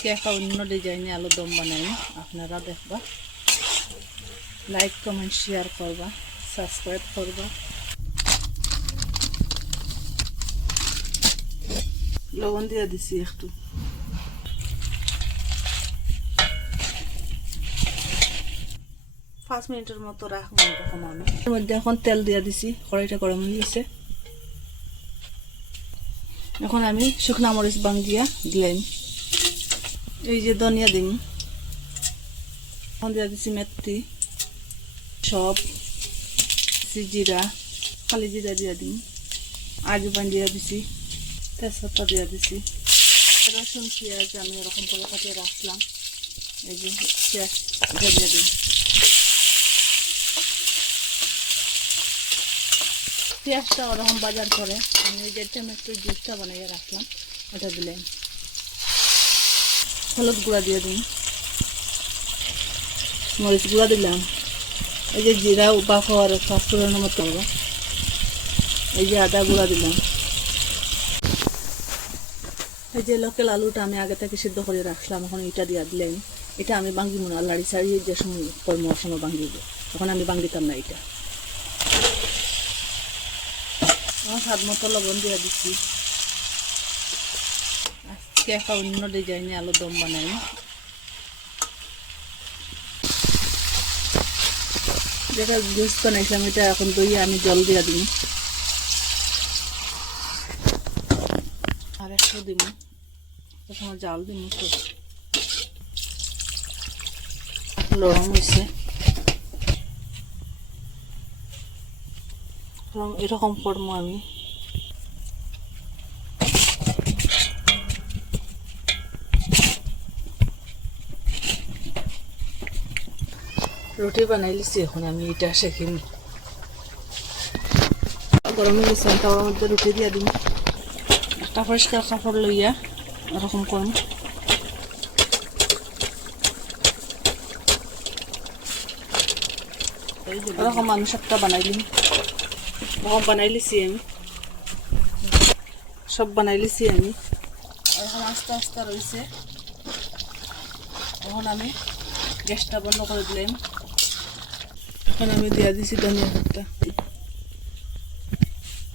আজকে একটা অন্য ডিজাইনে আলু দম বানাই। আপনারা দেখবা। লাইক কমেন্ট শেয়ার করবা। সাবস্ক্রাইব করবা। লবণ দিয়ে দিছি একটু। পাঁচ মিনিটের মতো রাখব এরকম আমি। এর মধ্যে এখন তেল দিয়ে দিছি। কড়াইটা গরম হয়ে গেছে। এখন আমি শুকনা মরিচ বাঙ্গিয়া দিলাম। এই যে ধনিয়া দিন। দিয়ে দিছি মেথি, সব জিরা, খালি জিরা দিয়া দিন। আজু পান দিয়ে দিছি, তেজপাতা দিয়ে দিছি। রসুন, পেঁয়াজ, আমি এরকম করে কাটিয়ে রাখলাম। এই যে পেঁয়াজ দিয়ে দিন। পেঁয়াজটা ওরকম বাজার করে, আমি এই যে টমেটোর জুসটা বানিয়ে রাখলাম, ওটা দিলেন হলুদ গুঁড়া দিয়ে দিন। মরিচ গুঁড়া দিলাম। এই যে জিরা বাফ আর পাঁচফোড়নের মতো হবে এই যে আদা গুঁড়া দিলাম। এই যে লোকাল আলুটা আমি আগে থেকে সিদ্ধ করে রাখলাম এখন এটা দিয়ে দিলেন। এটা আমি মনে হয় লাড়ি ছাড়িয়ে যে সময় কর্ম সময় বাঙ্গিব তখন আমি বাঙ্গিতাম না এটা। আমার স্বাদ মতো লবণ দিয়ে দিচ্ছি। আজকে একটা অন্য ডিজাইনে আলু দম বানাই। যেটা জুস বানাইছিলাম, এটা এখন দই আমি জল দিয়ে দিই। আর একটু দিব তখন জাল দিব লরম হয়েছে এরকম করব আমি। রুটি বানাই লিছি এখন আমি এটা শেখিনি গরম গেছে তাওয়ার মধ্যে রুটি দিয়ে দিন একটা পরিষ্কার কাপড় লইয়া এরকম করুন এরকম আমি সবটা বানাই দিন এরকম বানাই আমি। সব বানাই লিছি আমি। এখন আস্তে আস্তে রয়েছে এখন আমি গ্যাসটা বন্ধ করে দিলাম। এখন আমি দিয়ে দিছি ধনিয়া পাতা